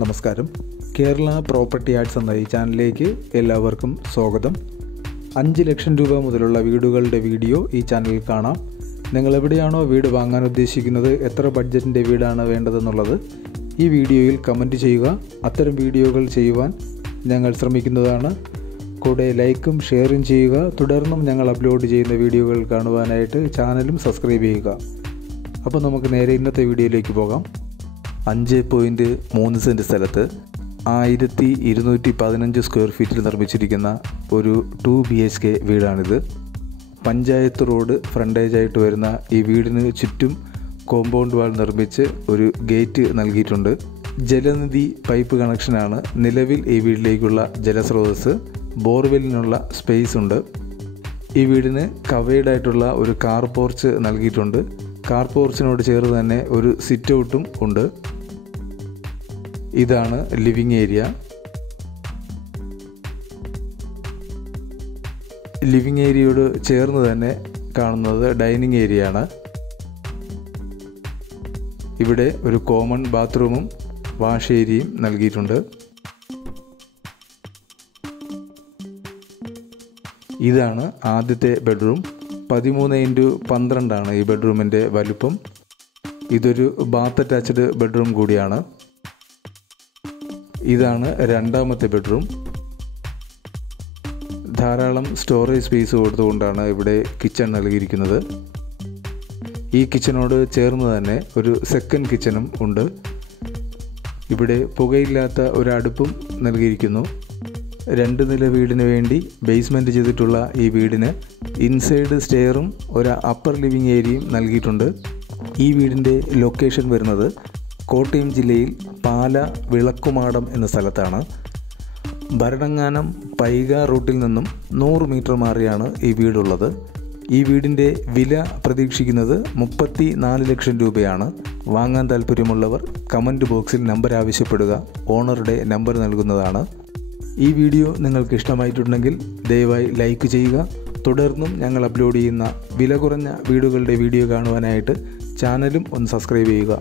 നമസ്കാരം. Kerala property arts എന്ന ഈ ചാനലിലേക്ക് എല്ലാവർക്കും സ്വാഗതം. 5 ലക്ഷം രൂപ മുതലുള്ള വീടുകളുടെ വീഡിയോ ഈ ചാനലിൽ കാണാം. നിങ്ങൾ എവിടെയാണോ വീട് വാങ്ങാൻ ഉദ്ദേശിക്കുന്നത്, എത്ര ബഡ്ജറ്റിൻ്റെ വീടാണ് വേണ്ടതെന്നുള്ളത് ഈ വീഡിയോയിൽ കമൻറ്റ് ചെയ്യുക. അത്തരം വീഡിയോകൾ ചെയ്യുവാൻ ഞങ്ങൾ ശ്രമിക്കുന്നതാണ്. കൂടെ ലൈക്കും ഷെയറും ചെയ്യുക. തുടർന്നും ഞങ്ങൾ അപ്ലോഡ് ചെയ്യുന്ന വീഡിയോകൾ കാണുവാനായിട്ട് ചാനലും സബ്സ്ക്രൈബ് ചെയ്യുക. അപ്പോൾ നമുക്ക് നേരെ ഇന്നത്തെ വീഡിയോയിലേക്ക് പോകാം. 5.3 സെൻറ്റ് സ്ഥലത്ത് 1215 സ്ക്വയർ ഫീറ്റിൽ നിർമ്മിച്ചിരിക്കുന്ന ഒരു 2 BHK വീടാണിത്. പഞ്ചായത്ത് റോഡ് ഫ്രണ്ടേജായിട്ട് വരുന്ന ഈ വീടിന് ചുറ്റും കോമ്പൗണ്ട് വാൾ നിർമ്മിച്ച് ഒരു ഗേറ്റ് നൽകിയിട്ടുണ്ട്. ജലനിധി പൈപ്പ് കണക്ഷനാണ് നിലവിൽ ഈ വീട്ടിലേക്കുള്ള ജലസ്രോതസ്. ബോർവെല്ലിനുള്ള സ്പേസ് ഉണ്ട്. ഈ വീടിന് കവേർഡായിട്ടുള്ള ഒരു കാർ പോർച്ച് നൽകിയിട്ടുണ്ട്. കാർ പോർച്ചിനോട് ചേർന്ന് തന്നെ ഒരു സിറ്റ് ഔട്ടും ഉണ്ട്. ഇതാണ് ലിവിങ് ഏരിയ. ലിവിങ് ഏരിയയോട് ചേർന്ന് തന്നെ കാണുന്നത് ഡൈനിങ് ഏരിയ ആണ്. ഇവിടെ ഒരു കോമൺ ബാത്റൂമും വാഷ് ഏരിയയും നൽകിയിട്ടുണ്ട്. ഇതാണ് ആദ്യത്തെ ബെഡ്റൂം. 13x12 ആണ് ഈ ബെഡ്റൂമിൻ്റെ വലുപ്പം. ഇതൊരു ബാത്ത് അറ്റാച്ച്ഡ് ബെഡ്റൂം കൂടിയാണ്. ഇതാണ് രണ്ടാമത്തെ ബെഡ്റൂം. ധാരാളം സ്റ്റോറേജ് സ്പേസ് കൊടുത്തുകൊണ്ടാണ് ഇവിടെ കിച്ചൺ നൽകിയിരിക്കുന്നത്. ഈ കിച്ചണോട് ചേർന്ന് തന്നെ ഒരു സെക്കൻഡ് കിച്ചണും ഉണ്ട്. ഇവിടെ പുകയില്ലാത്ത ഒരു അടുപ്പും നൽകിയിരിക്കുന്നു. 2 നില വീടിന് വേണ്ടി ബേസ്മെൻറ്റ് ചെയ്തിട്ടുള്ള ഈ വീടിന് ഇൻസൈഡ് സ്റ്റെയറും ഒരു അപ്പർ ലിവിങ് ഏരിയയും നൽകിയിട്ടുണ്ട്. ഈ വീടിൻ്റെ ലൊക്കേഷൻ വരുന്നത് കോട്ടയം ജില്ലയിൽ പാല വിളക്കുമാടം എന്ന സ്ഥലത്താണ്. ഭരണങ്ങാനം പൈക റൂട്ടിൽ നിന്നും 100 മീറ്റർ മാറിയാണ് ഈ വീടുള്ളത്. ഈ വീടിൻ്റെ വില പ്രതീക്ഷിക്കുന്നത് 34 ലക്ഷം രൂപയാണ്. വാങ്ങാൻ താല്പര്യമുള്ളവർ കമൻറ്റ് ബോക്സിൽ നമ്പർ ആവശ്യപ്പെടുക. ഓണറുടെ നമ്പർ നൽകുന്നതാണ്. ഈ വീഡിയോ നിങ്ങൾക്ക് ഇഷ്ടമായിട്ടുണ്ടെങ്കിൽ ദയവായി ലൈക്ക് ചെയ്യുക. തുടർന്നും ഞങ്ങൾ അപ്ലോഡ് ചെയ്യുന്ന വില കുറഞ്ഞ വീടുകളുടെ വീഡിയോ കാണുവാനായിട്ട് ചാനലും ഒന്ന് സബ്സ്ക്രൈബ് ചെയ്യുക.